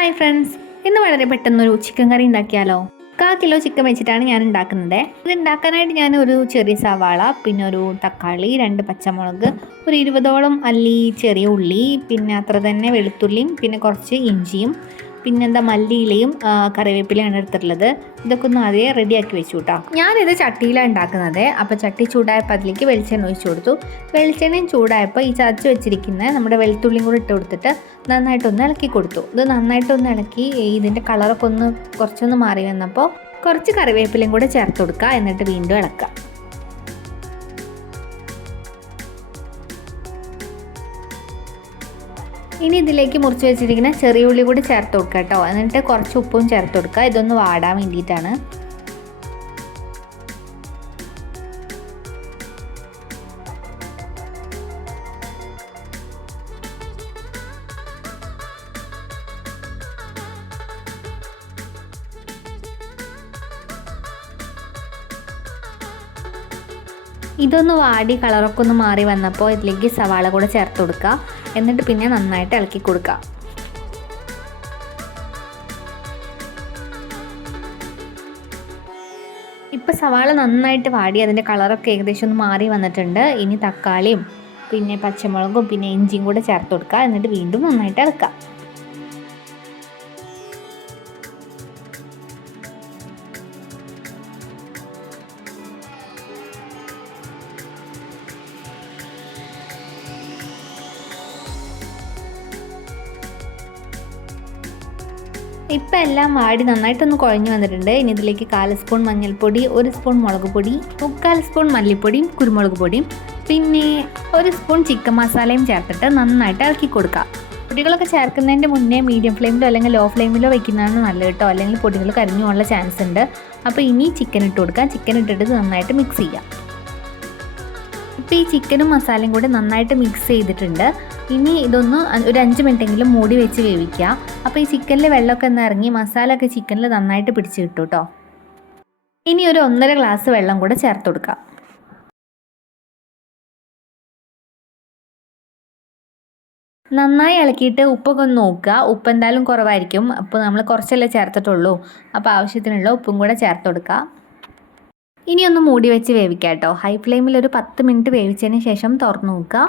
Hi friends, ഇന്ന് വളരെ പെട്ടെന്നൊരു ചിക്കൻ കറി ഉണ്ടാക്കിയാലോ. 1/4 കിലോ ചിക്കൻ വെച്ചിട്ടാണ് ഞാൻ ഉണ്ടാക്കുന്നത്. ഇത് ഉണ്ടാക്കാനായിട്ട് ഞാൻ ഒരു ചെറിയ സവാള, പിന്നെ ഒരു തക്കാളി, 2 പച്ചമുളക്, ഒരു 20ഓളം അല്ലി ചെറിയ ഉള്ളി, പിന്നെ അത്ര തന്നെ വെളുത്തുള്ളിയും, പിന്നെ കുറച്ച് ഇഞ്ചിയും, പിന്നെന്താ മല്ലിയിലയും കറിവേപ്പിലയാണ് എടുത്തിട്ടുള്ളത്. ഇതൊക്കെ ഒന്ന് ആദ്യം റെഡിയാക്കി വെച്ചു കേട്ടോ. ഞാനിത് ചട്ടിയിലാണ് ഉണ്ടാക്കുന്നത്. അപ്പോൾ ചട്ടി ചൂടായപ്പോൾ അതിലേക്ക് വെളിച്ചെണ്ണ ഒഴിച്ചു കൊടുത്തു. വെളിച്ചെണ്ണയും ചൂടായപ്പോൾ ഈ ചതച്ച് വെച്ചിരിക്കുന്ന നമ്മുടെ വെളുത്തുള്ളിയും കൂടി ഇട്ട് കൊടുത്തിട്ട് നന്നായിട്ടൊന്ന് ഇളക്കി കൊടുത്തു. ഇത് നന്നായിട്ടൊന്ന് ഇളക്കി ഇതിൻ്റെ കളറൊക്കെ കുറച്ചൊന്ന് മാറി വന്നപ്പോൾ കുറച്ച് കറിവേപ്പിലയും കൂടെ ചേർത്ത് കൊടുക്കുക. എന്നിട്ട് വീണ്ടും ഇളക്കുക. ഇനി ഇതിലേക്ക് മുറിച്ച് വെച്ചിരിക്കുന്ന ചെറിയ ഉള്ളി കൂടി ചേർത്ത് കൊടുക്കുക കേട്ടോ. എന്നിട്ട് കുറച്ച് ഉപ്പും ചേർത്ത് കൊടുക്കുക. ഇതൊന്ന് വാടാൻ വേണ്ടിയിട്ടാണ്. ഇതൊന്ന് വാടി കളറൊക്കെ ഒന്ന് മാറി വന്നപ്പോൾ ഇതിലേക്ക് സവാള കൂടെ ചേർത്ത് കൊടുക്കുക. എന്നിട്ട് പിന്നെ നന്നായിട്ട് ഇളക്കി കൊടുക്കുക. ഇപ്പോൾ സവാള നന്നായിട്ട് വാടി അതിൻ്റെ കളറൊക്കെ ഏകദേശം ഒന്ന് മാറി വന്നിട്ടുണ്ട്. ഇനി തക്കാളിയും പിന്നെ പച്ചമുളകും പിന്നെ ഇഞ്ചിയും കൂടെ ചേർത്ത് കൊടുക്കുക. എന്നിട്ട് വീണ്ടും നന്നായിട്ട് ഇളക്കുക. ഇപ്പം എല്ലാം വാടി നന്നായിട്ടൊന്ന് കുഴഞ്ഞു വന്നിട്ടുണ്ട്. ഇനി ഇതിലേക്ക് 1/4 സ്പൂൺ മഞ്ഞൾപ്പൊടി, 1 സ്പൂൺ മുളക് പൊടി, 3/4 സ്പൂൺ മല്ലിപ്പൊടിയും കുരുമുളക് പൊടിയും, പിന്നെ 1 സ്പൂൺ ചിക്കൻ മസാലയും ചേർത്തിട്ട് നന്നായിട്ട് ഇളക്കി കൊടുക്കുക. പൊടികളൊക്കെ ചേർക്കുന്നതിൻ്റെ മുന്നേ മീഡിയം ഫ്ലെയിമിലോ അല്ലെങ്കിൽ ലോ ഫ്ലെയിമിലോ വെക്കുന്നതാണ് നല്ലത് കേട്ടോ. അല്ലെങ്കിൽ പൊടികൾ കരിഞ്ഞു പോകാനുള്ള ചാൻസ് ഉണ്ട്. അപ്പോൾ ഇനി ചിക്കൻ ഇട്ട് കൊടുക്കാം. ചിക്കൻ ഇട്ടിട്ട് നന്നായിട്ട് മിക്സ് ചെയ്യാം. ഇപ്പോൾ ഈ ചിക്കനും മസാലയും കൂടി നന്നായിട്ട് മിക്സ് ചെയ്തിട്ടുണ്ട്. ഇനി ഇതൊന്ന് ഒരു 5 മിനിറ്റെങ്കിലും മൂടി വെച്ച് വേവിക്കുക. അപ്പോൾ ഈ ചിക്കനിൽ വെള്ളമൊക്കെ ഒന്ന് ഇറങ്ങി മസാല ഒക്കെ ചിക്കനിൽ നന്നായിട്ട് പിടിച്ച് കിട്ടും കേട്ടോ. ഇനി ഒരു 1.5 ഗ്ലാസ് വെള്ളം കൂടെ ചേർത്ത് കൊടുക്കുക. നന്നായി ഇളക്കിയിട്ട് ഉപ്പൊക്കെ ഒന്ന് നോക്കുക. ഉപ്പ് എന്തായാലും കുറവായിരിക്കും. അപ്പോൾ നമ്മൾ കുറച്ചല്ലേ ചേർത്തിട്ടുള്ളൂ. അപ്പോൾ ആവശ്യത്തിനുള്ള ഉപ്പും കൂടെ ചേർത്ത് കൊടുക്കുക. ഇനി ഒന്ന് മൂടി വെച്ച് വേവിക്കുക കേട്ടോ. ഹൈ ഫ്ലെയിമിൽ ഒരു 10 മിനിറ്റ് വേവിച്ചതിന് ശേഷം തുറന്ന് നോക്കുക.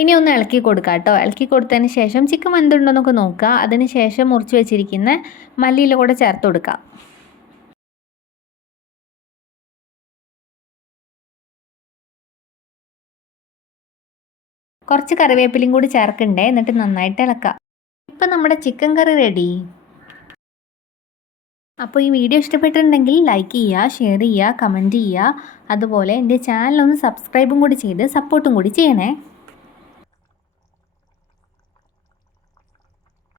ഇനി ഒന്ന് ഇളക്കി കൊടുക്കുക കേട്ടോ. ഇളക്കി കൊടുത്തതിന് ശേഷം ചിക്കൻ വെന്തുണ്ടോയെന്നൊക്കെ നോക്കുക. അതിന് ശേഷം മുറിച്ച് വെച്ചിരിക്കുന്ന മല്ലിയില കൂടെ ചേർത്ത് കൊടുക്കുക. കുറച്ച് കറിവേപ്പിലയും കൂടി ചേർക്കണ്ടേ. എന്നിട്ട് നന്നായിട്ട് ഇളക്കുക. ഇപ്പം നമ്മുടെ ചിക്കൻ കറി റെഡി. അപ്പോൾ ഈ വീഡിയോ ഇഷ്ടപ്പെട്ടിട്ടുണ്ടെങ്കിൽ ലൈക്ക് ചെയ്യുക, ഷെയർ ചെയ്യുക, കമൻറ്റ് ചെയ്യുക. അതുപോലെ എൻ്റെ ചാനലൊന്ന് സബ്സ്ക്രൈബും കൂടി ചെയ്ത് സപ്പോർട്ടും കൂടി ചെയ്യണേ.